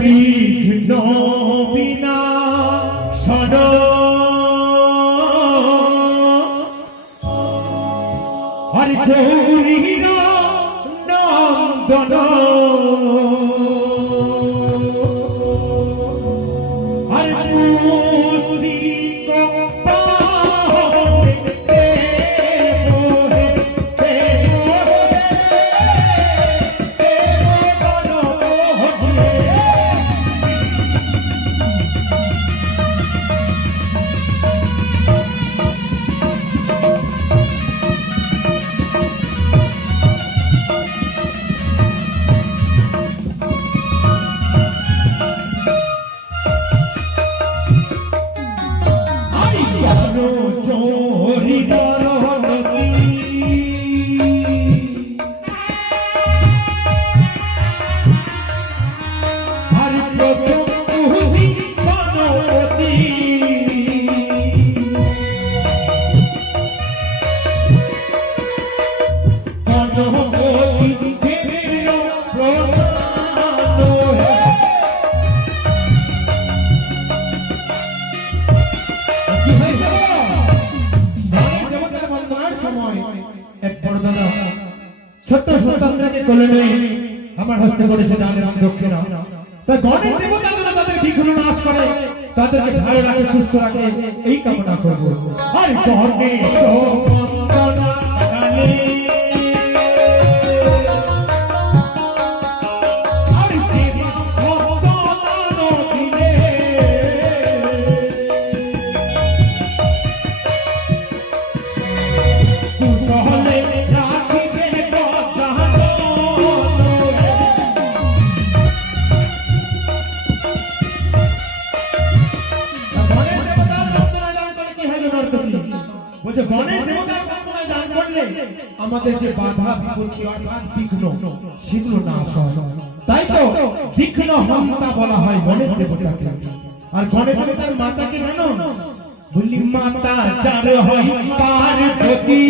বিঘ্ন বিনা সদ হর গৌরীর নন্দন হর ছোট্ট সন্তানকে কোলে নিয়ে আমার হস্তে করেছে দান এবং দক্ষিণা। তাই গণেশ দেবতা যেন তাদের বিঘ্ন নাশ করে, তাদেরকে ভালো রাখে, সুস্থ রাখে, এই কামনা করবো। আর গণেশ বন্দনা জানে আমাদের যে বাধা বিপত্তি অর্থাৎ বিঘ্ন সেগুলো নাশ হয়। তাই তো বিঘ্ন হন্তা বলা হয় গণেশ দেবতাকে। আর গণেশ দেবতার মাতাকে জানো? বলি মাতা যার হয় পার্বতী।